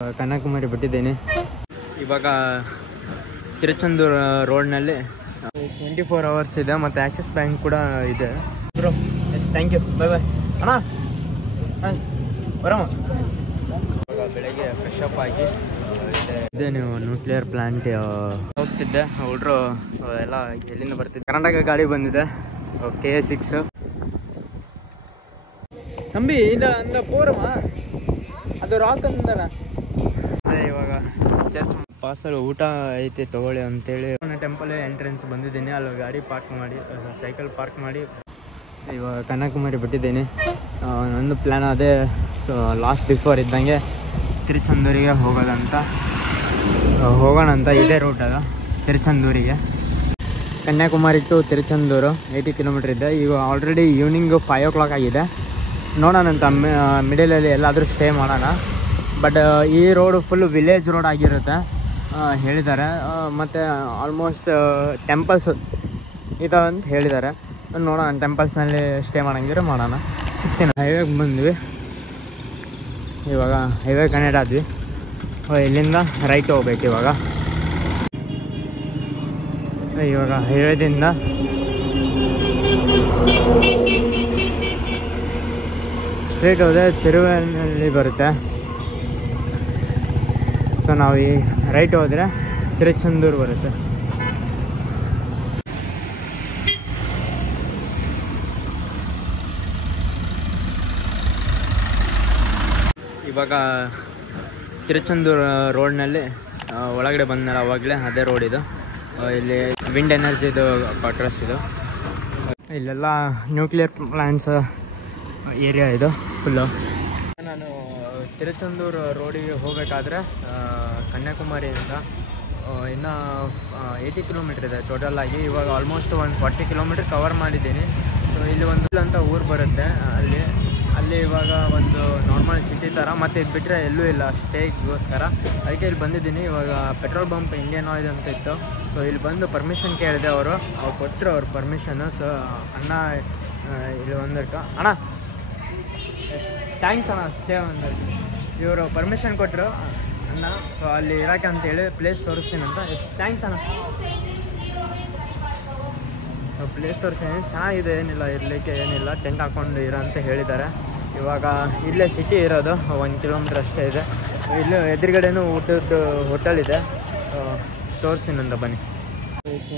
ಕನ್ಯಾಕುಮಾರಿ ಬಿಟ್ಟಿದ್ದೀನಿ. ಇವಾಗ ತಿರುಚೆಂದೂರು ರೋಡ್ನಲ್ಲಿ 24 hours ಇದೆ ಮತ್ತು ಆಕ್ಸಿಸ್ ಬ್ಯಾಂಕ್ ಕೂಡ ಇದೆ. Bro yes thank you, bye bye ಅಣ್ಣ. ಬರಮ್ಮ. ಇವಾಗ ಬೆಳಗ್ಗೆ ಫ್ರೆಶ್ ಅಪ್ ಆಗಿ ಇದೆ ನೀವು ನ್ಯೂಕ್ಲಿಯರ್ ಪ್ಲಾಂಟ್ ಹೋಗ್ತಿದ್ದೆ. ಹುಡ್ರು ಎಲ್ಲ ಎಲ್ಲಿಂದ ಬರ್ತಿದ್ದೆ. ಕರ್ನಾಟಕ ಗಾಡಿ ಬಂದಿದೆ KA6 ತಂಬಿ ಇದು ಅಂದ ಪೂರಮ್ಮ ಅದು ರಾಕ್ ಅಂದನ. ಅದೇ ಇವಾಗ ಚರ್ಚ್ ಪಾಸಲ್ಲಿ ಊಟ ಐತೆ ತಗೊಳ್ಳಿ ಅಂತೇಳಿ ಟೆಂಪಲ್ ಎಂಟ್ರೆನ್ಸ್ ಬಂದಿದ್ದೀನಿ. ಅಲ್ಲಿ ಗಾಡಿ ಪಾರ್ಕ್ ಮಾಡಿ ಸೈಕಲ್ ಪಾರ್ಕ್ ಮಾಡಿ ಇವಾಗ ಕನ್ಯಾಕುಮಾರಿ ಬಿಟ್ಟಿದ್ದೀನಿ. ನಂದು ಪ್ಲ್ಯಾನ್ ಅದೇ ಲಾಸ್ಟ್ ಬಿಫೋರ್ ಇದ್ದಂಗೆ ತಿರುಚೆಂದೂರಿಗೆ ಹೋಗೋಣ ಅಂತ ಇದೇ ರೂಟ್ ಅದು ತಿರುಚೆಂದೂರಿಗೆ. ಕನ್ಯಾಕುಮಾರಿ ಟು ತಿರುಚೆಂದೂರು 80 ಕಿಲೋಮೀಟ್ರ್ ಇದೆ. ಈಗ ಆಲ್ರೆಡಿ ಈವ್ನಿಂಗ್ 5 o'clock ಆಗಿದೆ. ನೋಡೋಣ ಅಂತ ಮಿಡಲಲ್ಲಿ ಎಲ್ಲಾದರೂ ಸ್ಟೇ ಮಾಡೋಣ. ಬಟ್ ಈ ರೋಡು ಫುಲ್ ವಿಲೇಜ್ ರೋಡ್ ಆಗಿರುತ್ತೆ ಹೇಳಿದ್ದಾರೆ. ಮತ್ತು ಆಲ್ಮೋಸ್ಟ್ ಟೆಂಪಲ್ಸ್ ಇದಾವೆ ಅಂತ ಹೇಳಿದ್ದಾರೆ. ನೋಡೋಣ ಟೆಂಪಲ್ಸ್ನಲ್ಲಿ ಸ್ಟೇ ಮಾಡೋಂಗಿದ್ರೆ ಮಾಡೋಣ. ಸಿಗ್ತೀನಿ. ಹೈವೇಗೆ ಬಂದ್ವಿ. ಇವಾಗ ಹೈವೇ ಕನೆಕ್ಟ್ ಆದ್ವಿ. ಇಲ್ಲಿಂದ ರೈಟ್ ಹೋಗ್ಬೇಕು. ಇವಾಗ ಹೈವೇದಿಂದ ಸ್ಟ್ರೇಟ್ ಹೋದರೆ ತಿರುವಲ್ಲಿ ಬರುತ್ತೆ. ಸೊ ನಾವು ಈ ರೈಟ್ ಹೋದರೆ ತಿರುಚೆಂದೂರು ಬರುತ್ತೆ. ಇವಾಗ ತಿರುಚೆಂದೂರು ರೋಡ್ನಲ್ಲಿ ಒಳಗಡೆ ಬಂದಲ್ಲ ಅವಾಗಲೇ ಅದೇ ರೋಡ್ ಇದು. ಇಲ್ಲಿ ವಿಂಡ್ ಎನರ್ಜಿದು ಕ್ವಾರ್ಟರ್ಸ್ ಇದು. ಇಲ್ಲೆಲ್ಲ ನ್ಯೂಕ್ಲಿಯರ್ ಪ್ಲಾಂಟ್ಸ್ ಏರಿಯಾ ಇದು ಫುಲ್ಲು. ನಾನು ತಿರುಚೆಂದೂರು ರೋಡಿಗೆ ಹೋಗಬೇಕಾದ್ರೆ ಕನ್ಯಾಕುಮಾರಿಯಿಂದ ಇನ್ನು 80 ಕಿಲೋಮೀಟ್ರ್ ಇದೆ ಟೋಟಲ್ ಆಗಿ. ಇವಾಗ ಆಲ್ಮೋಸ್ಟ್ ಒಂದು 40 ಕಿಲೋಮೀಟ್ರ್ ಕವರ್ ಮಾಡಿದ್ದೀನಿ. ಸೊ ಇಲ್ಲಿ ಒಂದು ಅಂತ ಊರು ಬರುತ್ತೆ. ಅಲ್ಲಿ ಇವಾಗ ಒಂದು ನಾರ್ಮಲ್ ಸಿಟಿ ಥರ, ಮತ್ತು ಇದು ಬಿಟ್ಟರೆ ಎಲ್ಲೂ ಇಲ್ಲ ಸ್ಟೇಗೋಸ್ಕರ. ಅದಕ್ಕೆ ಇಲ್ಲಿ ಬಂದಿದ್ದೀನಿ. ಇವಾಗ ಪೆಟ್ರೋಲ್ ಬಂಪ್ ಇಂಡಿಯನ್ ಆಯಿಲ್ ಅಂತ ಇತ್ತು. ಸೊ ಇಲ್ಲಿ ಬಂದು ಪರ್ಮಿಷನ್ ಕೇಳಿದೆ. ಅವ್ರು ಕೊಟ್ಟರು ಅವ್ರ ಪರ್ಮಿಷನ್ನು. ಸೊ ಅಣ್ಣ ಇಲ್ಲಿ ಬಂದಿಟ್ಟು ಅಣ್ಣ ಥ್ಯಾಂಕ್ಸ್ ಅಣ್ಣ ಸ್ಟೇ ಒಂದು ಇವರು ಪರ್ಮಿಷನ್ ಕೊಟ್ಟರು ಅಣ್ಣ. ಸೊ ಅಲ್ಲಿ ಇರೋಕೆ ಅಂತೇಳಿ ಪ್ಲೇಸ್ ತೋರಿಸ್ತೀನಿ ಅಂತ. ಥ್ಯಾಂಕ್ಸ್ ಅಣ್ಣ. ಪ್ಲೇಸ್ ತೋರಿಸ್ತೀನಿ, ಚೆನ್ನಾಗಿದೆ, ಏನಿಲ್ಲ ಇರಲಿಕ್ಕೆ ಏನಿಲ್ಲ, ಟೆಂಟ್ ಹಾಕ್ಕೊಂಡು ಇರೋ ಅಂತ ಹೇಳಿದ್ದಾರೆ. ಇವಾಗ ಇಲ್ಲೇ ಸಿಟಿ ಇರೋದು 1 ಕಿಲೋಮೀಟ್ರ್ ಅಷ್ಟೇ ಇದೆ. ಇಲ್ಲೇ ಎದುರುಗಡೆನೂ ಊಟದ ಹೋಟೆಲ್ ಇದೆ, ತೋರಿಸ್ತೀನಿ ಅಂತ ಬನ್ನಿ.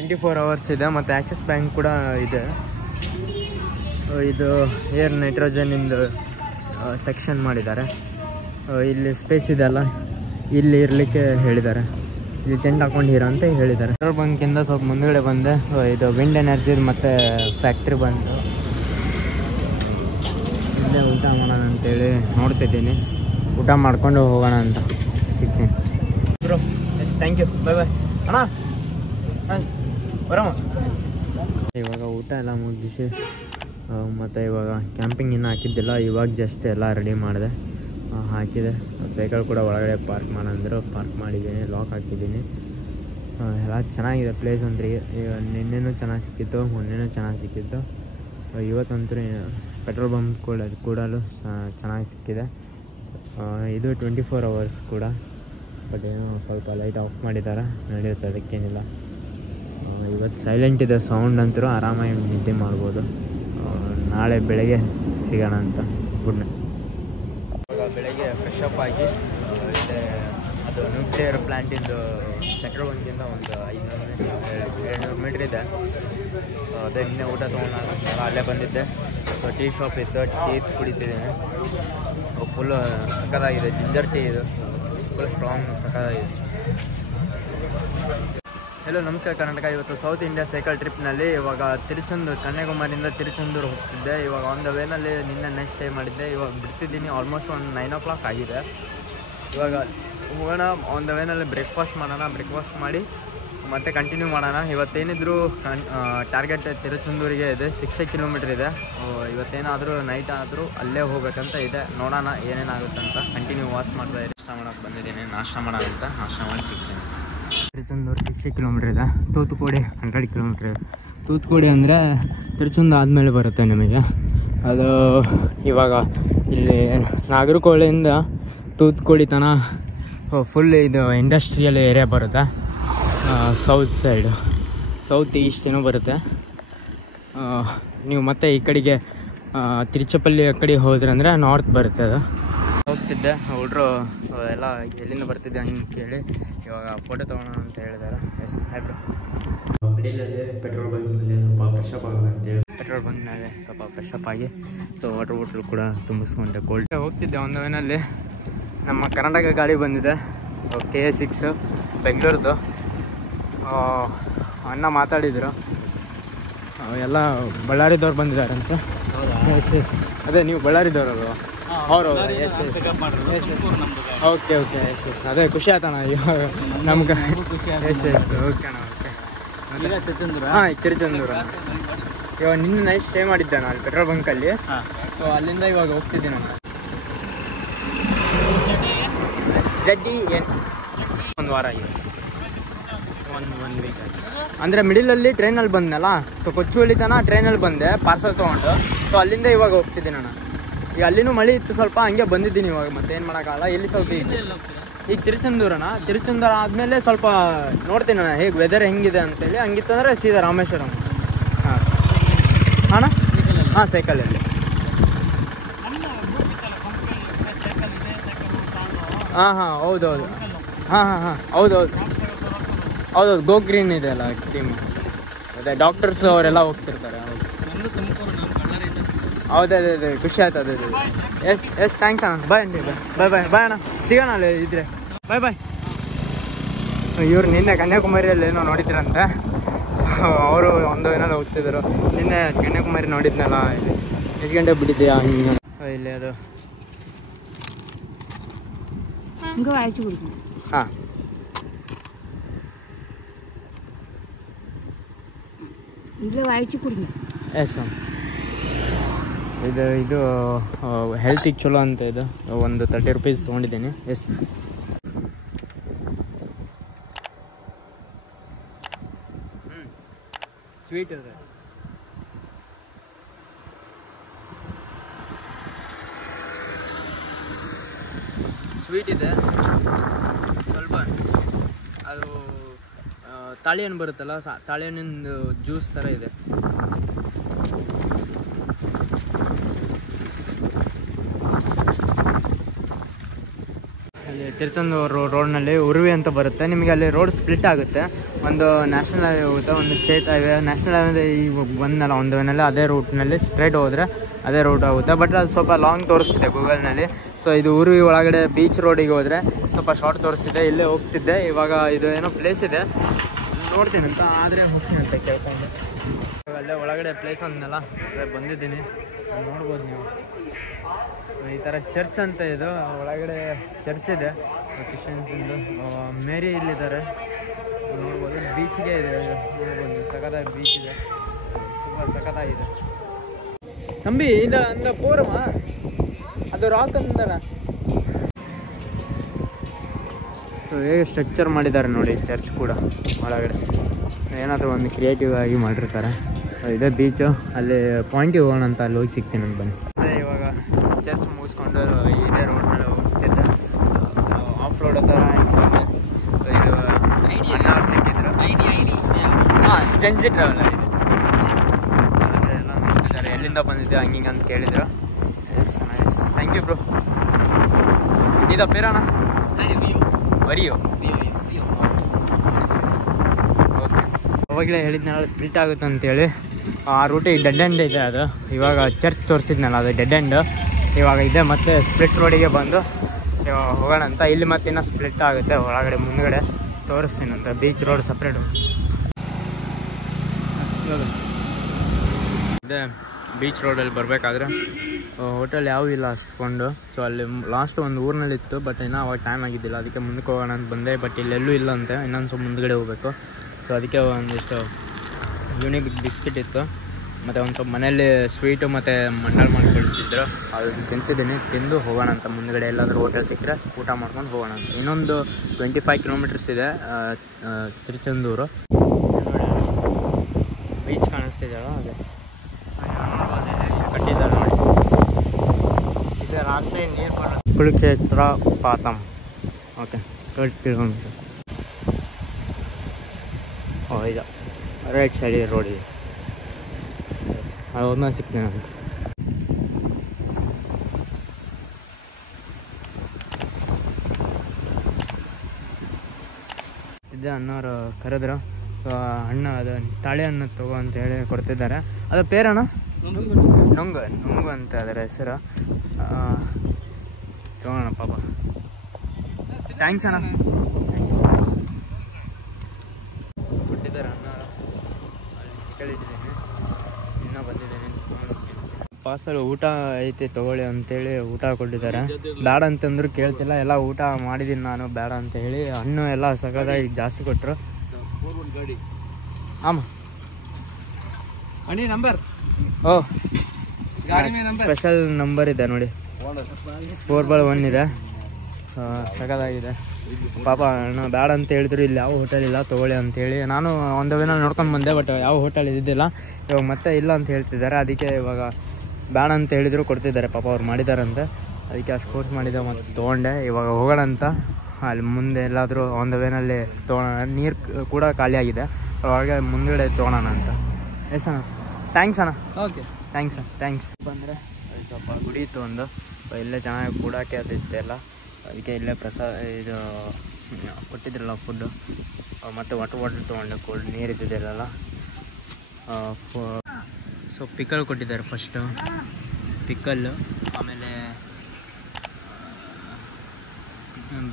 24 hours ಇದೆ ಮತ್ತು ಆಕ್ಸಿಸ್ ಬ್ಯಾಂಕ್ ಕೂಡ ಇದೆ. ಇದು ಏರ್ ನೈಟ್ರೋಜನಿಂದು ಸೆಕ್ಷನ್ ಮಾಡಿದ್ದಾರೆ. ಇಲ್ಲಿ ಸ್ಪೇಸ್ ಇದೆ ಅಲ್ಲ, ಇಲ್ಲಿ ಇರಲಿಕ್ಕೆ ಹೇಳಿದ್ದಾರೆ. ಇಲ್ಲಿ ಟೆಂಟ್ ಹಾಕೊಂಡಿರೋ ಅಂತ ಹೇಳಿದ್ದಾರೆ. ಪೆಟ್ರೋಲ್ ಬಂಕಿಂದ ಸ್ವಲ್ಪ ಮುಂದುಗಡೆ ಬಂದೆ. ಇದು ವಿಂಡ್ ಎನರ್ಜಿ ಮತ್ತು ಫ್ಯಾಕ್ಟ್ರಿ ಬಂದು ಇಲ್ಲೇ ಊಟ ಮಾಡೋಣ ಅಂತೇಳಿ ನೋಡ್ತಿದ್ದೀನಿ. ಊಟ ಮಾಡ್ಕೊಂಡು ಹೋಗೋಣ ಅಂತ ಸಿಗ್ತೀನಿ. Bro yes thank you, bye bye ಅಣ್ಣ. ಬರಮ್ಮ. ಇವಾಗ ಊಟ ಎಲ್ಲ ಮುಗಿಸಿ ಮತ್ತು ಇವಾಗ ಕ್ಯಾಂಪಿಂಗ್ ಇನ್ನೂ ಹಾಕಿದ್ದಿಲ್ಲ. ಇವಾಗ ಜಸ್ಟ್ ಎಲ್ಲ ರೆಡಿ ಮಾಡಿದೆ, ಹಾಕಿದೆ. ಸೈಕಲ್ ಕೂಡ ಒಳಗಡೆ ಪಾರ್ಕ್ ಮಾಡಂದ್ರು ಪಾರ್ಕ್ ಮಾಡಿದ್ದೀನಿ, ಲಾಕ್ ಹಾಕಿದ್ದೀನಿ. ಎಲ್ಲ ಚೆನ್ನಾಗಿದೆ ಪ್ಲೇಸ್ ಅಂದ್ರೆ. ನಿನ್ನೆನೂ ಚೆನ್ನಾಗಿ ಸಿಕ್ಕಿತ್ತು, ಮೊನ್ನೆನೂ ಚೆನ್ನಾಗಿ ಸಿಕ್ಕಿತ್ತು. ಇವತ್ತಂತೂ ಪೆಟ್ರೋಲ್ ಬಂಕ್ ಕೂಡಲು ಚೆನ್ನಾಗಿ ಸಿಕ್ಕಿದೆ. ಇದು 24 hours ಕೂಡ. ಬಟ್ ಏನೋ ಸ್ವಲ್ಪ ಲೈಟ್ ಆಫ್ ಮಾಡಿದ್ದಾರೆ, ನಡೆಯುತ್ತೆ, ಅದಕ್ಕೇನಿಲ್ಲ. ಇವತ್ತು ಸೈಲೆಂಟ್ ಇದೆ, ಸೌಂಡ್ ಅಂತೂ ಆರಾಮಾಗಿ ನಿದ್ದೆ ಮಾಡ್ಬೋದು. ನಾಳೆ ಬೆಳಗ್ಗೆ ಸಿಗೋಣ ಅಂತ. Good night. ಇವಾಗ ಬೆಳಗ್ಗೆ ಫ್ರೆಶ್ ಅಪ್ ಆಗಿ ಅದು ನ್ಯೂಕ್ಲಿಯರ್ ಪ್ಲ್ಯಾಂಟಿಂದು ಪೆಟ್ರೋಲ್ ಬಂಕಿಂದ ಒಂದು 700 ಮೀಟ್ರ್ ಇದೆ. ಅದೇ ನಿನ್ನೆ ಊಟ ತೊಗೊಂಡು ಅಲ್ಲೇ ಬಂದಿದ್ದೆ. ಸೊ ಟೀ ಶಾಪ್ ಇತ್ತು, ಟೀ ಕುಡಿತಿದ್ದೀನಿ. ಫುಲ್ಲು ಸಕ್ಕತ್ತಾಗಿದೆ, ಜಿಂಜರ್ ಟೀ ಇದು, ಫುಲ್ ಸ್ಟ್ರಾಂಗ್ ಸಕ್ಕತ್ತಾಗಿದೆ. ಹಲೋ ನಮಸ್ಕಾರ ಕರ್ನಾಟಕ. ಇವತ್ತು ಸೌತ್ ಇಂಡಿಯಾ ಸೈಕಲ್ ಟ್ರಿಪ್ನಲ್ಲಿ ಇವಾಗ ಕನ್ಯಾಕುಮಾರಿಯಿಂದ ತಿರುಚೆಂದೂರು ಹೋಗ್ತಿದ್ದೆ. ಇವಾಗ ಆನ್ ದ ವೇನಲ್ಲಿ ನಿನ್ನೆ ನೈಟ್ ಸ್ಟೇ ಮಾಡಿದ್ದೆ. ಇವಾಗ ಬಿಡ್ತಿದ್ದೀನಿ, ಆಲ್ಮೋಸ್ಟ್ ಒಂದು 9 o'clock ಆಗಿದೆ. ಇವಾಗ ಹೋಗೋಣ, ಆನ್ ದ ವೇನಲ್ಲಿ ಬ್ರೇಕ್ಫಾಸ್ಟ್ ಮಾಡೋಣ. ಬ್ರೇಕ್ಫಾಸ್ಟ್ ಮಾಡಿ ಮತ್ತೆ ಕಂಟಿನ್ಯೂ ಮಾಡೋಣ. ಇವತ್ತೇನಿದ್ರು ಟಾರ್ಗೆಟ್ ತಿರುಚೆಂದೂರಿಗೆ ಇದೆ, 60 ಕಿಲೋಮೀಟ್ರ್ ಇದೆ. ಇವತ್ತೇನಾದರೂ ನೈಟ್ ಆದರೂ ಅಲ್ಲೇ ಹೋಗ್ಬೇಕಂತ ಇದೆ. ನೋಡೋಣ ಏನೇನಾಗುತ್ತಂತ. ಕಂಟಿನ್ಯೂ ವಾಚ್ ಮಾಡ್ತಾ ಇರಿ. ನಾಷ್ಟ ಮಾಡೋಕ್ಕೆ ಬಂದಿದ್ದೀನಿ, ನಾಷ್ಟ ಮಾಡೋಣ ಅಂತ. ನಾಷ್ಟ ಮಾಡಿ ಸಿಗ್ತೀನಿ. ತಿರುಚೆಂದೂರು 60 ಕಿಲೋಮೀಟ್ರ್ ಇದೆ. ತೂತುಕುಡಿ 100 ಕಿಲೋಮೀಟ್ರ್ ಇದೆ. ತೂತುಕುಡಿ ಅಂದರೆ ತಿರುಚೆಂದೂರು ಆದಮೇಲೆ ಬರುತ್ತೆ ನಿಮಗೆ. ಅದು ಇವಾಗ ಇಲ್ಲಿ ನಾಗರಕೋಳೆಯಿಂದ ತೂತುಕುಡಿ ತನಕ ಫುಲ್ ಇದು ಇಂಡಸ್ಟ್ರಿಯಲ್ ಏರಿಯಾ ಬರುತ್ತೆ. ಸೌತ್ ಸೈಡು, ಸೌತ್ ಈಸ್ಟ್ ಏನೋ ಬರುತ್ತೆ. ನೀವು ಮತ್ತೆ ಈ ಕಡೆಗೆ ತಿರುಚಪಲ್ಲಿ ಆ ಕಡೆ ಹೋದ್ರೆ ಅಂದರೆ ನಾರ್ತ್ ಬರುತ್ತೆ. ಅದು ಹೋಗ್ತಿದ್ದೆ, ಹುಡ್ರು ಎಲ್ಲ ಎಲ್ಲಿಂದ ಬರ್ತಿದ್ದೆ ಹಂಗೆ ಕೇಳಿ ಇವಾಗ ಫೋಟೋ ತೊಗೊಳೋಣ ಅಂತ ಹೇಳಿದ್ದಾರೆ. ಎಸ್ ಆಯ್ತು. ಮಿಡಿಲಲ್ಲಿ ಪೆಟ್ರೋಲ್ ಬಂಕ್ನಲ್ಲಿ ಸ್ವಲ್ಪ ಫ್ರೆಶ್ ಅಪ್ ಆಗೋಣ ಅಂತೇಳಿ ಪೆಟ್ರೋಲ್ ಬಂಕ್ನಾಗೆ ಸ್ವಲ್ಪ ಫ್ರೆಶ್ ಅಪ್ ಆಗಿ ಸೊ ವಾಟರ್ ಬಾಟಲ್ ಕೂಡ ತುಂಬಿಸ್ಕೊಂಡೆ. ಕೋಲ್ಡ್ ಹೋಗ್ತಿದ್ದೆ ಒಂದು ವೇನಲ್ಲಿ ನಮ್ಮ ಕರ್ನಾಟಕ ಗಾಡಿ ಬಂದಿದೆ, KA6 ಬೆಂಗಳೂರದು. ಅಣ್ಣ ಮಾತಾಡಿದರು, ಎಲ್ಲ ಬಳ್ಳಾರಿದವ್ರು ಬಂದಿದ್ದಾರೆ ಅಂತ. ಎಸ್ ಎಸ್, ಅದೇ ನೀವು ಬಳ್ಳಾರಿದವ್ರಲ್ವ? ಅವರು yes yes okay okay yes yes, ಅದೇ ಖುಷಿ ಆಯ್ತಣ್ಣ ಇವಾಗ ನಮ್ಗೆ. ಎಸ್ ಎಸ್ ಓಕೆ ಅಣ್ಣ. ಓಕೆ ಹಾಂ, ತಿರುಚಂದೂರು. ಇವಾಗ ನಿನ್ನೆ ನೈಟ್ ಸ್ಟೇ ಮಾಡಿದ್ದೆ ನಾನು ಅಲ್ಲಿ ಪೆಟ್ರೋಲ್ ಬಂಕಲ್ಲಿ. ಸೊ ಅಲ್ಲಿಂದ ಇವಾಗ ಹೋಗ್ತಿದ್ದೀನಿ ನಾನು ZEN. ಒಂದು ವಾರ ಆಗಿದೆ, ಒಂದು ವೀಕ್ ಆಗಿದೆ. ಅಂದರೆ ಮಿಡಿಲಲ್ಲಿ ಟ್ರೈನಲ್ಲಿ ಬಂದನಲ್ಲ, ಸೊ ಕೊಚ್ಚುವಳ್ಳಿ ತನಕ ಟ್ರೈನಲ್ಲಿ ಬಂದೆ ಪಾರ್ಸಲ್ ತೊಗೊಂಡು. ಸೊ ಅಲ್ಲಿಂದ ಇವಾಗ ಹೋಗ್ತಿದ್ದೀನಿ ನಾನು. ಈಗ ಅಲ್ಲಿನೂ ಮಳೆ ಇತ್ತು ಸ್ವಲ್ಪ, ಹಂಗೆ ಬಂದಿದ್ದೀನಿ ಇವಾಗ. ಮತ್ತೆ ಏನು ಮಾಡೋಕ್ಕಾಗಲ್ಲ, ಎಲ್ಲಿ ಸ್ವಲ್ಪ ಈಗ ತಿರುಚಂದೂರ ಆದಮೇಲೆ ಸ್ವಲ್ಪ ನೋಡ್ತೀನಿ ನಾನು ಹೇಗೆ ವೆದರ್ ಹೆಂಗಿದೆ ಅಂತೇಳಿ. ಹಂಗಿತ್ತಂದರೆ ಸೀದಾ ರಾಮೇಶ್ವರಂ. ಹಾಂ ಅಣ್ಣ, ಹಾಂ ಸೈಕಲಲ್ಲಿ. ಹಾಂ ಹಾಂ ಹೌದೌದು, ಹಾಂ ಹಾಂ ಹಾಂ ಹೌದೌದು ಹೌದೌದು. ಗೋ ಗ್ರೀನ್ ಇದೆ ಅಲ್ಲ ಟೀಮ್, ಅದೇ ಡಾಕ್ಟರ್ಸ್ ಅವರೆಲ್ಲ ಹೋಗ್ತಿರ್ತಾರೆ. ಹೌದು ಅದೇ ಅದೇ ಖುಷಿ ಆಯ್ತು. ಅದೇ ಎಸ್ ಎಸ್, ಥ್ಯಾಂಕ್ಸ್ ಅಣ್ಣ. ಬಾಯ್ ಅಂడి, ಬಾಯ್ ಅಣ್ಣ, ಸಿಗೋಣ ಅಲ್ಲಿ ಇದ್ರೆ. ಬಾಯ್. ಇವ್ರು ನಿನ್ನೆ ಕನ್ಯಾಕುಮಾರಿಯಲ್ಲಿ ಏನೋ ನೋಡಿದ್ರಂತೆ, ಅವರು ಒಂದು ಏನಾದ್ರು ಹೋಗ್ತಿದ್ರು. ನಿನ್ನೆ ಕನ್ಯಾಕುಮಾರಿ ನೋಡಿದ್ನಲ್ಲ, ಎಷ್ಟು ಗಂಟೆಗೆ ಬಿಟ್ಟಿದ್ದೀಯಾ ಹಿಂಗೆ ಇಲ್ಲಿ ಅದು. ಹಾಂ ಎಸ್, ಇದು ಹೆಲ್ತಿಗೆ ಚಲೋ ಅಂತ. ಇದು ಒಂದು 30 ರೂಪೀಸ್ ತೊಗೊಂಡಿದ್ದೀನಿ. ಎಸ್, ಸ್ವೀಟ್ ಇದೆ, ಸ್ವೀಟ್ ಇದೆ ಸ್ವಲ್ಪ. ಅದು ತಾಳಿಹಣ್ಣು ಬರುತ್ತಲ್ಲ, ತಾಳಿಹಣ್ಣಿಂದು ಜ್ಯೂಸ್ ಥರ ಇದೆ. ಅಲ್ಲಿ ತಿರುಚಂದೂರು ರೋಡ್ನಲ್ಲಿ ಉರುವಿ ಅಂತ ಬರುತ್ತೆ. ನಿಮಗೆ ಅಲ್ಲಿ ರೋಡ್ ಸ್ಪ್ಲಿಟ್ ಆಗುತ್ತೆ, ಒಂದು ನ್ಯಾಷನಲ್ ಹೈವೇ ಹೋಗುತ್ತೆ, ಒಂದು ಸ್ಟೇಟ್ ಹೈವೇ. ನ್ಯಾಷನಲ್ ಹೈವೇ ಈಗ ಬಂದಲ್ಲ ಒಂದು ವೇನಲ್ಲಿ, ಅದೇ ರೂಟ್ನಲ್ಲಿ ಸ್ಟ್ರೈಟ್ ಹೋದರೆ ಅದೇ ರೂಟ್ ಆಗುತ್ತೆ. ಬಟ್ ಅದು ಸ್ವಲ್ಪ ಲಾಂಗ್ ತೋರಿಸ್ತಿದೆ ಗೂಗಲ್ನಲ್ಲಿ. ಸೊ ಇದು ಉರುವಿ ಒಳಗಡೆ ಬೀಚ್ ರೋಡಿಗೆ ಹೋದರೆ ಸ್ವಲ್ಪ ಶಾರ್ಟ್ ತೋರಿಸ್ತಿದೆ. ಇಲ್ಲೇ ಹೋಗ್ತಿದ್ದೆ ಇವಾಗ. ಇದು ಏನೋ ಪ್ಲೇಸ್ ಇದೆ, ನೋಡ್ತೀನಿ ಅಂತ, ಆದರೆ ಹೋಗ್ತೀನಿ ಅಂತ ಕೇಳ್ಕೊಂಡು. ಅಲ್ಲೇ ಒಳಗಡೆ ಪ್ಲೇಸ್ ಅಂದನಲ್ಲ, ಅದೇ ಬಂದಿದ್ದೀನಿ. ನೋಡ್ಬೋದು ನೀವು, ಈ ಥರ ಚರ್ಚ್ ಅಂತ. ಇದು ಒಳಗಡೆ ಚರ್ಚ್ ಇದೆ ಕ್ರಿಶ್ಚಿಯನ್ಸಿಂದು. ಮೇರಿ ಇಲ್ಲಿದ್ದಾರೆ ನೋಡ್ಬೋದು. ಬೀಚ್ಗೆ ಇದೆ ನೋಡ್ಬೋದು, ಸಖತ್ತಾಗಿ ಬೀಚ್ ಇದೆ, ತುಂಬ ಸಖತ್ತಾಗಿದೆ. ತಂಬಿ ಇದು ಅಂದ ಪೂರ್ವ ಅದು ರಾಕ್ ಅಂದಾರ. ಸೊ ಹೇಗೆ ಸ್ಟ್ರಕ್ಚರ್ ಮಾಡಿದ್ದಾರೆ ನೋಡಿ ಚರ್ಚ್ ಕೂಡ. ಒಳಗಡೆ ಏನಾದರೂ ಒಂದು ಕ್ರಿಯೇಟಿವ್ ಆಗಿ ಮಾಡಿರ್ತಾರೆ. ಇದೇ ಬೀಚು, ಅಲ್ಲಿ ಪಾಯಿಂಟಿಗೆ ಹೋಗೋಣ ಅಂತ ಅಲ್ಲಿ ಹೋಗಿ ಸಿಗ್ತೀನಿ ಅಂತ ಬನ್ನಿ. ಅದೇ ಇವಾಗ ಚರ್ಚ್ ಮುಗಿಸ್ಕೊಂಡು ಇದೇ ರೋಡ್ ಮೇಲೆ ಹೋಗ್ತಿದ್ದೆ. ಆಫ್ ರೋಡ್ ಥರ ಇದು ಅಣ್ಣವ್ರು ಸಿಕ್ಕಿದ್ರು. ಹಾಂ, ಜೆನ್ಸಿ ಟ್ರಾವೆಲ್ ಇದೆ. ಅದೆಲ್ಲ ನೋಡ್ತಿದ್ದಾರೆ, ಎಲ್ಲಿಂದ ಬಂದಿದ್ದೆ ಹಂಗಿಂಗೆ ಅಂತ ಕೇಳಿದ್ರು. Yes nice, thank you bro. ಇದ ಪೇರಣ ವರಿಯೋ ಓಕೆ. ಅವಾಗಲೇ ಹೇಳಿದ್ನಲ್ಲ ಸ್ಪ್ಲಿಟ್ ಆಗುತ್ತೆ ಅಂತೇಳಿ. ಆ ರೂಟಿಗೆ ಡೆಡ್ ಎಂಡ್ ಇದೆ. ಅದು ಇವಾಗ ಚರ್ಚ್ ತೋರಿಸಿದ್ನಲ್ಲ, ಅದು ಡೆಡ್ ಎಂಡ್. ಇವಾಗ ಇದೆ ಮತ್ತೆ ಸ್ಪ್ಲಿಟ್ ರೋಡಿಗೆ ಬಂದು ಇವಾಗ ಹೋಗೋಣ ಅಂತ. ಇಲ್ಲಿ ಮತ್ತೆ ಇನ್ನೂ ಸ್ಪ್ಲಿಟ್ ಆಗುತ್ತೆ ಒಳಗಡೆ, ಮುಂದ್ಗಡೆ ತೋರಿಸ್ತೀನಿ ಅಂತ. ಬೀಚ್ ರೋಡ್ ಸಪ್ರೇಟು ಇದೆ. ಬೀಚ್ ರೋಡಲ್ಲಿ ಬರಬೇಕಾದ್ರೆ ಹೋಟೆಲ್ ಯಾವೂ ಇಲ್ಲ ಅಷ್ಟೊಂದು. ಸೊ ಅಲ್ಲಿ ಲಾಸ್ಟ್ ಒಂದು ಊರಿನಲ್ಲಿತ್ತು, ಬಟ್ ಇನ್ನೂ ಅವಾಗ ಟೈಮ್ ಆಗಿದ್ದಿಲ್ಲ, ಅದಕ್ಕೆ ಮುಂದಕ್ಕೆ ಹೋಗೋಣ ಅಂತ ಬಂದೆ. ಬಟ್ ಇಲ್ಲೆಲ್ಲೂ ಇಲ್ಲ ಅಂತೆ, ಇನ್ನೊಂದು ಸ್ವಲ್ಪ ಮುಂದ್ಗಡೆ ಹೋಗಬೇಕು. ಸೊ ಅದಕ್ಕೆ ಒಂದಿಷ್ಟು ಯೂನಿಕ್ ಬಿಸ್ಕಿಟ್ ಇತ್ತು, ಮತ್ತು ಒಂದು ಸ್ವಲ್ಪ ಮನೇಲಿ ಸ್ವೀಟು ಮತ್ತು ಮಂಡಾಳು ಮಾಡ್ಕೊಳ್ತಿದ್ರು, ಅದನ್ನು ತಿಂತಿದ್ದೀನಿ. ತಿಂದು ಹೋಗೋಣ ಅಂತ ಮುಂದ್ಗಡೆ ಎಲ್ಲಾದರೂ ಹೋಟೆಲ್ ಸಿಕ್ಕರೆ ಊಟ ಮಾಡ್ಕೊಂಡು ಹೋಗೋಣ ಅಂತ. ಇನ್ನೊಂದು 25 ಕಿಲೋಮೀಟರ್ಸ್ ಇದೆ ತಿರುಚಂದೂರು. ಬೀಚ್ ಕಾಣಿಸ್ತಿದೆಯಲ್ಲ, ಅದೇ ಕಟ್ಟಿದ್ದಾರೆ ನೋಡಿ. ಇದು ರಾತ್ರಿ ನೀರು ಬರೋದು ಕುರುಕ್ಷೇತ್ರ ಪಾತಂ. ಓಕೆ. 12 ಕಿಲೋಮೀಟರ್. ಇದು ರೈಟ್ ಸೈಡ್ ರೋಡ್ ಇದೆ. ಅದನ್ನ ಸಿಗ್ತೇನೆ ಅಂತ. ಇದು ಅಣ್ಣವ್ರು ಕರೆದ್ರು, ಹಣ್ಣು ಅದು ತಾಳೆ ಹಣ್ಣು ತಗೋ ಅಂತ ಹೇಳಿ ಕೊಡ್ತಿದ್ದಾರೆ. ಅದು ಪೇರಣ್ಣ ನೊಂಗು ಅಂತ ಅದರ ಹೆಸರು. ತಗೋಣ ಪಾಪ. ಥ್ಯಾಂಕ್ಸ್ ಅಣ್ಣ, ಥ್ಯಾಂಕ್ಸ್. ಕೊಟ್ಟಿದ್ದಾರೆ ಅಣ್ಣವರು. ಅಲ್ಲಿ ಸೈಕಲ್ ಇಟ್ಟಿದ್ದೀನಿ, ಇನ್ನೂ ಬಂದಿದ್ದೀನಿ. ಪಾರ್ಸಲ್ ಊಟ ಐತೆ ತಗೊಳ್ಳಿ ಅಂತೇಳಿ ಊಟ ಕೊಟ್ಟಿದ್ದಾರೆ. ಬೇಡ ಅಂತಂದ್ರು ಕೇಳ್ತಿಲ್ಲ. ಎಲ್ಲ ಊಟ ಮಾಡಿದ್ದೀನಿ ನಾನು, ಬೇಡ ಅಂತ ಹೇಳಿ. ಹಣ್ಣು ಎಲ್ಲ ಸಗದಾಗಿ ಜಾಸ್ತಿ ಕೊಟ್ಟರು. ಆಮ ನಂಬರ್ ಸ್ಪೆಷಲ್ ನಂಬರ್ ಇದೆ ನೋಡಿ, 4/1 ಇದೆ. ಸಗದಾಗಿದೆ ಪಾಪ. ಅಣ್ಣ ಬೇಡ ಅಂತ ಹೇಳಿದ್ರು. ಇಲ್ಲಿ ಯಾವ ಹೋಟೆಲ್ ಇಲ್ಲ ತಗೊಳ್ಳಿ ಅಂತೇಳಿ. ನಾನು ಒಂದು ವೇನಲ್ಲಿ ನೋಡ್ಕೊಂಡು ಬಂದೆ, ಬಟ್ ಯಾವ ಹೋಟೆಲ್ ಇದ್ದಿದ್ದಿಲ್ಲ. ಇವಾಗ ಮತ್ತೆ ಇಲ್ಲ ಅಂತ ಹೇಳ್ತಿದ್ದಾರೆ. ಅದಕ್ಕೆ ಇವಾಗ ಬೇಡ ಅಂತ ಹೇಳಿದ್ರು ಕೊಡ್ತಿದ್ದಾರೆ ಪಾಪ. ಅವ್ರು ಮಾಡಿದಾರಂತೆ, ಅದಕ್ಕೆ ಅಷ್ಟು ಫೋರ್ಸ್ ಮಾಡಿದ್ದೆ. ಮತ್ತು ತೊಗೊಂಡೆ. ಇವಾಗ ಹೋಗೋಣ ಅಂತ. ಅಲ್ಲಿ ಮುಂದೆ ಎಲ್ಲಾದರೂ ಒಂದು ವೇನಲ್ಲಿ ತೊಗೊಳೋಣ. ನೀರು ಕೂಡ ಖಾಲಿ ಆಗಿದೆ, ಅವಾಗ ಮುಂದುಗಡೆ ತೊಗೊಳೋಣ ಅಂತ. ಎಸ್ ಅಣ್ಣ, ಥ್ಯಾಂಕ್ಸ್ ಅಣ್ಣ. ಓಕೆ, ಥ್ಯಾಂಕ್ಸ್ ಅಣ್ಣ, ಥ್ಯಾಂಕ್ಸ್. ಬಂದರೆ ಅಲ್ಲಿ ಸ್ವಲ್ಪ ಗುಡಿ ಇತ್ತು ಒಂದು, ಇಲ್ಲೇ ಚೆನ್ನಾಗಿ ಕೂಡೋಕ್ಕೆ ಅದಿತ್ತೆಲ್ಲ. ಅದಕ್ಕೆ ಇಲ್ಲೇ ಇದು ಕೊಟ್ಟಿದ್ರಲ್ಲ ಫುಡ್ಡು. ಮತ್ತು ವಾಟರ್ ತೊಗೊಂಡೆ, ಕೋಲ್ಡ್ ನೀರು ಇದ್ದಿದ್ದೆಲ್ಲ. ಸೊ ಪಿಕಲ್ ಕೊಟ್ಟಿದ್ದಾರೆ ಫಸ್ಟು, ಪಿಕಲ್ಲು. ಆಮೇಲೆ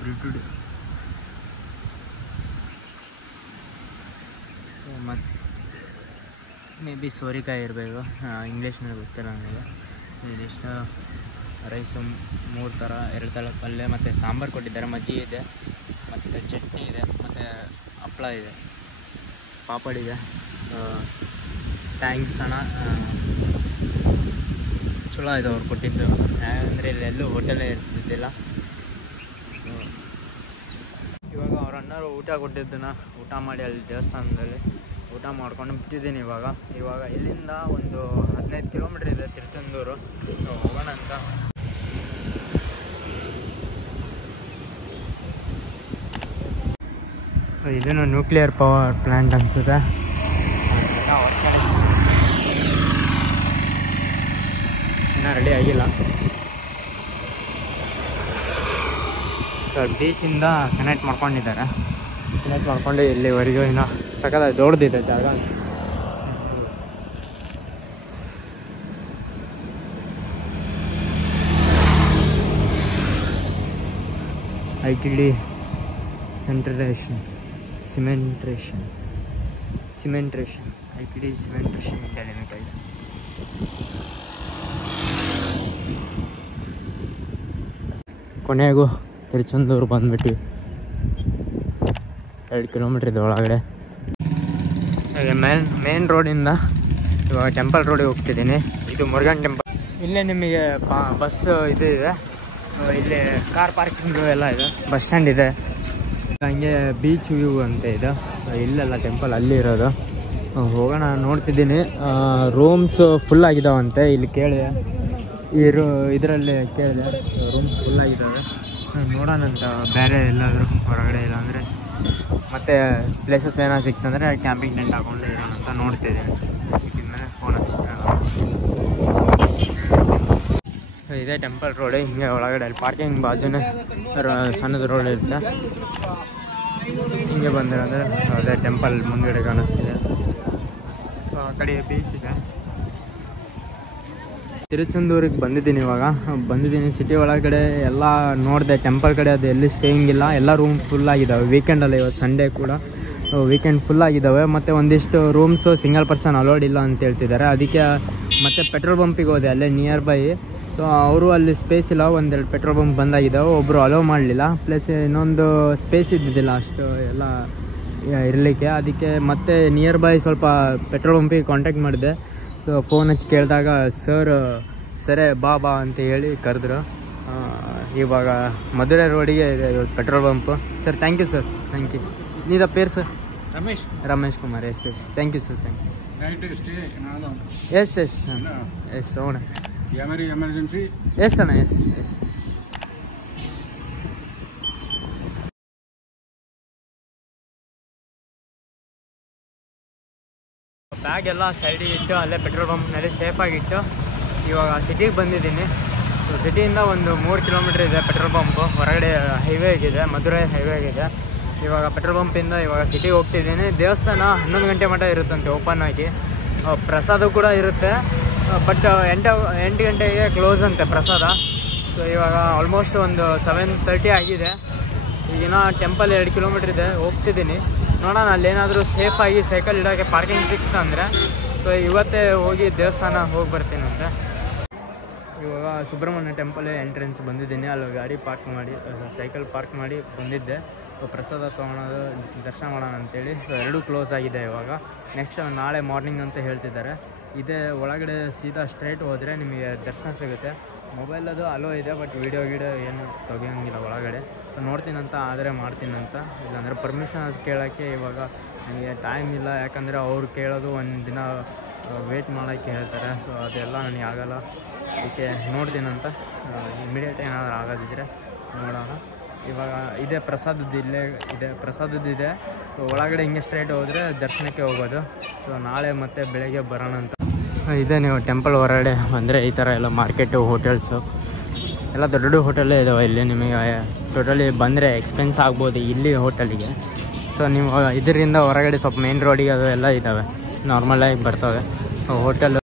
ಬ್ರಿಟುಡ್, ಮತ್ತು ಮೇ ಬಿ ಸೋರಿಕಾಯಿ ಇರಬೇಕು, ಇಂಗ್ಲೀಷ್ನಲ್ಲಿ ಗೊತ್ತಿಲ್ಲ ನನಗೆ. ಇದಿಷ್ಟು ರೈಸು 3 ಥರ, 2 ಥರ ಪಲ್ಯ, ಮತ್ತು ಸಾಂಬಾರು ಕೊಟ್ಟಿದ್ದಾರೆ. ಮಜ್ಜಿಗೆ ಇದೆ, ಮತ್ತು ಚಟ್ನಿ ಇದೆ, ಮತ್ತು ಹಪ್ಪಳ ಇದೆ, ಪಾಪಡ್ ಇದೆ. ಥ್ಯಾಂಕ್ಸ್ ಅಣ್ಣ, ಚಲೋ ಇದೆ ಅವ್ರು ಕೊಟ್ಟಿದ್ದು. ಯಾಕಂದರೆ ಇಲ್ಲೆಲ್ಲೂ ಹೋಟೆಲೇ ಇರ್ತಿದ್ದಿಲ್ಲ. ಇವಾಗ ಅವ್ರ ಅಣ್ಣರು ಊಟ ಕೊಟ್ಟಿದ್ದನ್ನು ಊಟ ಮಾಡಿ ಅಲ್ಲಿ ದೇವಸ್ಥಾನದಲ್ಲಿ ಊಟ ಮಾಡ್ಕೊಂಡು ಬಿಟ್ಟಿದ್ದೀನಿ. ಇವಾಗ ಇಲ್ಲಿಂದ ಒಂದು 15 ಕಿಲೋಮೀಟ್ರ್ ಇದೆ ತಿರುಚೆಂದೂರು. ಹೋಗೋಣ ಅಂತ. ಇದನ್ನು ನ್ಯೂಕ್ಲಿಯರ್ ಪವರ್ ಪ್ಲ್ಯಾಂಟ್ ಅನಿಸುತ್ತೆ. ಇನ್ನೂ ರೆಡಿ ಆಗಿಲ್ಲ. ಬೀಚಿಂದ ಕನೆಕ್ಟ್ ಮಾಡ್ಕೊಂಡಿದ್ದಾರೆ. ಕನೆಕ್ಟ್ ಮಾಡ್ಕೊಂಡು ಇಲ್ಲಿವರೆಗೂ ಇನ್ನೂ ಸಕಲ ದೊಡ್ಡದಿದೆ ಜಾಗ. ITD cementation ITD cementation India limited. ಕೊನೆಗೂ ತಿರುಚೆಂದೂರು ಬಂದ್ಬಿಟ್ಟು 2 ಕಿಲೋಮೀಟ್ರ್ ಇದೆ ಒಳಗಡೆ. ಮೇನ್ ರೋಡಿಂದ ಇವಾಗ ಟೆಂಪಲ್ ರೋಡಿಗೆ ಹೋಗ್ತಿದ್ದೀನಿ. ಇದು ಮುರುಗನ್ ಟೆಂಪಲ್. ಇಲ್ಲೇ ನಿಮಗೆ ಬಸ್ ಇದು ಇದೆ, ಇಲ್ಲಿ ಕಾರ್ ಪಾರ್ಕಿಂಗು ಎಲ್ಲ ಇದೆ, ಬಸ್ ಸ್ಟ್ಯಾಂಡ್ ಇದೆ. ಹಂಗೆ ಬೀಚ್ ವ್ಯೂ ಅಂತ ಇದೆ. ಇಲ್ಲೆಲ್ಲ ಟೆಂಪಲ್ ಅಲ್ಲಿ ಇರೋದು. ಹೋಗೋಣ ನೋಡ್ತಿದ್ದೀನಿ. ರೂಮ್ಸ್ ಫುಲ್ ಆಗಿದ್ದಾವಂತೆ ಇಲ್ಲಿ ಕೇಳಿದೆ. ಇದರಲ್ಲಿ ಕೇಳಿದೆ ರೂಮ್ಸ್ ಫುಲ್ ಆಗಿದ್ದಾವೆ. ನೋಡೋಣ ಅಂತ ಬೇರೆ ಎಲ್ಲಾದರೂ ಹೊರಗಡೆ. ಇಲ್ಲಾಂದರೆ ಮತ್ತೆ ಪ್ಲೇಸಸ್ ಏನೋ ಸಿಕ್ತಂದರೆ ಕ್ಯಾಂಪಿಂಗ್ ಟೆಂಟ್ ಹಾಕೊಂಡು ಇರೋಣ ಅಂತ ನೋಡ್ತಿದ್ದೀನಿ. ಸಿಕ್ಕಿದ್ಮೇಲೆ ಫೋನ್ ಇದೇ ಟೆಂಪಲ್ ರೋಡ್. ಹಿಂಗೆ ಒಳಗಡೆ ಅಲ್ಲಿ ಪಾರ್ಕಿಂಗ್ ಬಾಜುನೇ ಸಣ್ಣದು ರೋಡ್ ಇರುತ್ತೆ. ಹಿಂಗೆ ಬಂದಿರೋಂದರೆ ಅದೇ ಟೆಂಪಲ್ ಮುಂದುಗಡೆ ಕಾಣಿಸ್ತಿದೆ. ಆ ಕಡೆ ಬೀಚ್ ಇದೆ. ತಿರುಚೆಂದೂರಿಗೆ ಬಂದಿದ್ದೀನಿ. ಸಿಟಿ ಒಳಗಡೆ ಎಲ್ಲ ನೋಡಿದೆ. ಟೆಂಪಲ್ ಕಡೆ ಅದು ಎಲ್ಲಿ ಸ್ಟೇಯಿಂಗ್ ಇಲ್ಲ, ಎಲ್ಲ ರೂಮ್ ಫುಲ್ ಆಗಿದ್ದಾವೆ. ವೀಕೆಂಡಲ್ಲಿ ಇವತ್ತು ಸಂಡೇ ಕೂಡ ವೀಕೆಂಡ್ ಫುಲ್ ಆಗಿದ್ದಾವೆ. ಮತ್ತು ಒಂದಿಷ್ಟು ರೂಮ್ಸು ಸಿಂಗಲ್ ಪರ್ಸನ್ ಅಲೋಡ್ ಇಲ್ಲ ಅಂತ ಹೇಳ್ತಿದ್ದಾರೆ. ಅದಕ್ಕೆ ಮತ್ತೆ ಪೆಟ್ರೋಲ್ ಬಂಪಿಗೆ ಹೋದೆ ಅಲ್ಲೇ ನಿಯರ್ ಬೈ. ಸೊ ಅವರು ಅಲ್ಲಿ ಸ್ಪೇಸ್ ಇಲ್ಲ, 1-2 ಪೆಟ್ರೋಲ್ ಬಂಕ್ ಬಂದಾಗಿದ್ದಾವೆ. ಒಬ್ಬರು ಅಲೋ ಮಾಡಲಿಲ್ಲ, ಪ್ಲಸ್ ಇನ್ನೊಂದು ಸ್ಪೇಸ್ ಇದ್ದಿದ್ದಿಲ್ಲ ಅಷ್ಟು ಎಲ್ಲ ಇರಲಿಕ್ಕೆ. ಅದಕ್ಕೆ ಮತ್ತೆ ನಿಯರ್ ಬೈ ಸ್ವಲ್ಪ ಪೆಟ್ರೋಲ್ ಬಂಪಿಗೆ ಕಾಂಟ್ಯಾಕ್ಟ್ ಮಾಡಿದೆ. ಸೊ ಫೋನ್ ಹಚ್ಚಿ ಕೇಳಿದಾಗ ಸರಿ ಬಾ ಅಂತ ಹೇಳಿ ಕರೆದ್ರು. ಇವಾಗ ಮಧುರೆ ರೋಡಿಗೆ ಇದೆ petrol bunk. Sir thank you sir, thank you. ನೀದ ಪೇರು sir? Ramesh Kumar. Yes thank you sir, thank you. Yes ಹೋಣ. ಎಮರ್ಜೆನ್ಸಿ ಎಸ್ ಅಣ್ಣ, ಎಸ್ ಬ್ಯಾಗ್ ಎಲ್ಲ ಸೈಡಿಗೆ ಇಟ್ಟು ಅಲ್ಲೇ ಪೆಟ್ರೋಲ್ ಪಂಪ್ನಲ್ಲಿ ಸೇಫಾಗಿಟ್ಟು ಇವಾಗ ಸಿಟಿಗೆ ಬಂದಿದ್ದೀನಿ. ಸಿಟಿಯಿಂದ ಒಂದು 3 ಕಿಲೋಮೀಟ್ರ್ ಇದೆ ಪೆಟ್ರೋಲ್ ಪಂಪು. ಹೊರಗಡೆ ಹೈವೇ ಆಗಿದೆ, ಮಧುರೈ ಹೈವೇ ಆಗಿದೆ. ಇವಾಗ ಪೆಟ್ರೋಲ್ ಪಂಪಿಂದ ಇವಾಗ ಸಿಟಿಗೆ ಹೋಗ್ತಿದ್ದೀನಿ. ದೇವಸ್ಥಾನ 11 ಗಂಟೆ ಮಟ್ಟ ಇರುತ್ತಂತೆ ಓಪನ್ ಆಗಿ. ಪ್ರಸಾದ ಕೂಡ ಇರುತ್ತೆ, ಬಟ್ 8 ಗಂಟೆಗೆ ಕ್ಲೋಸ್ ಅಂತೆ ಪ್ರಸಾದ. ಸೊ ಇವಾಗ ಆಲ್ಮೋಸ್ಟ್ ಒಂದು 7:30 ಆಗಿದೆ. ಈಗಿನ ಟೆಂಪಲ್ 2 ಕಿಲೋಮೀಟ್ರ್ ಇದೆ, ಹೋಗ್ತಿದ್ದೀನಿ. ನೋಡೋಣ ಅಲ್ಲೇನಾದರೂ ಸೇಫಾಗಿ ಸೈಕಲ್ ಇಡೋಕ್ಕೆ ಪಾರ್ಕಿಂಗ್ ಸಿಕ್ತಂದರೆ ಸೊ ಇವತ್ತೇ ಹೋಗಿ ದೇವಸ್ಥಾನ ಹೋಗಿ ಬರ್ತೀನಿ ಅಂದರೆ. ಇವಾಗ ಸುಬ್ರಹ್ಮಣ್ಯ ಟೆಂಪಲ್ ಎಂಟ್ರೆನ್ಸ್ ಬಂದಿದ್ದೀನಿ. ಅಲ್ಲಿ ಗಾಡಿ ಪಾರ್ಕ್ ಮಾಡಿ ಸೈಕಲ್ ಪಾರ್ಕ್ ಮಾಡಿ ಬಂದಿದ್ದೆ. ಪ್ರಸಾದ ತೊಗೊಳೋದು ದರ್ಶನ ಮಾಡೋಣ ಅಂತೇಳಿ. ಸೊ 2 ಕ್ಲೋಸ್ ಆಗಿದೆ ಇವಾಗ. ನೆಕ್ಸ್ಟ್ ನಾಳೆ ಮಾರ್ನಿಂಗ್ ಅಂತ ಹೇಳ್ತಿದ್ದಾರೆ. ಇದೇ ಒಳಗಡೆ ಸೀದಾ ಸ್ಟ್ರೈಟ್ ಹೋದರೆ ನಿಮಗೆ ದರ್ಶನ ಸಿಗುತ್ತೆ. ಮೊಬೈಲದು ಅಲೋ ಇದೆ, ಬಟ್ ವೀಡಿಯೋ ಏನು ತೆಗಿಯೋಂಗಿಲ್ಲ ಒಳಗಡೆ. ನೋಡ್ತೀನಂತ ಆದರೆ ಮಾಡ್ತೀನಂತ, ಇಲ್ಲಾಂದರೆ ಪರ್ಮಿಷನ್ ಅದು ಕೇಳೋಕ್ಕೆ ಇವಾಗ ನನಗೆ ಟೈಮ್ ಇಲ್ಲ. ಯಾಕಂದರೆ ಅವ್ರು ಕೇಳೋದು ಒಂದು ದಿನ ವೇಟ್ ಮಾಡೋಕ್ಕೆ ಹೇಳ್ತಾರೆ. ಸೊ ಅದೆಲ್ಲ ನನಗೆ ಆಗೋಲ್ಲ. ಅದಕ್ಕೆ ನೋಡ್ತೀನಂತ. ಇಮಿಡಿಯೇಟ್ ಏನಾದರೂ ಆಗೋದಿದ್ರೆ ನೋಡೋಣ. ಇವಾಗ ಇದೇ ಪ್ರಸಾದದ್ದು ಇಲ್ಲೇ ಇದೆ, ಪ್ರಸಾದದ್ದಿದೆ. ಒಳಗಡೆ ಹಿಂಗೆ ಸ್ಟ್ರೈಟ್ ಹೋದರೆ ದರ್ಶನಕ್ಕೆ ಹೋಗೋದು. ಸೊ ನಾಳೆ ಮತ್ತೆ ಬೆಳಗ್ಗೆ ಬರೋಣ ಅಂತ ಇದೆ. ನೀವು ಟೆಂಪಲ್ ಹೊರಗಡೆ ಬಂದರೆ ಈ ಥರ ಎಲ್ಲ ಮಾರ್ಕೆಟು, ಹೋಟೆಲ್ಸು ಎಲ್ಲ ದೊಡ್ಡ ದೊಡ್ಡ ಹೋಟೆಲ್ಲೇ ಇದ್ದಾವೆ ಇಲ್ಲಿ. ನಿಮಗೆ ಟೋಟಲಿ ಬಂದರೆ ಎಕ್ಸ್ಪೆನ್ಸ್ ಆಗ್ಬೋದು ಇಲ್ಲಿ ಹೋಟೆಲಿಗೆ. ಸೊ ನೀವು ಇದರಿಂದ ಹೊರಗಡೆ ಸ್ವಲ್ಪ ಮೇನ್ ರೋಡಿಗೆ ಅದು ಎಲ್ಲ ಇದ್ದಾವೆ, ನಾರ್ಮಲಾಗಿ ಬರ್ತವೆ ಹೋಟೆಲ್.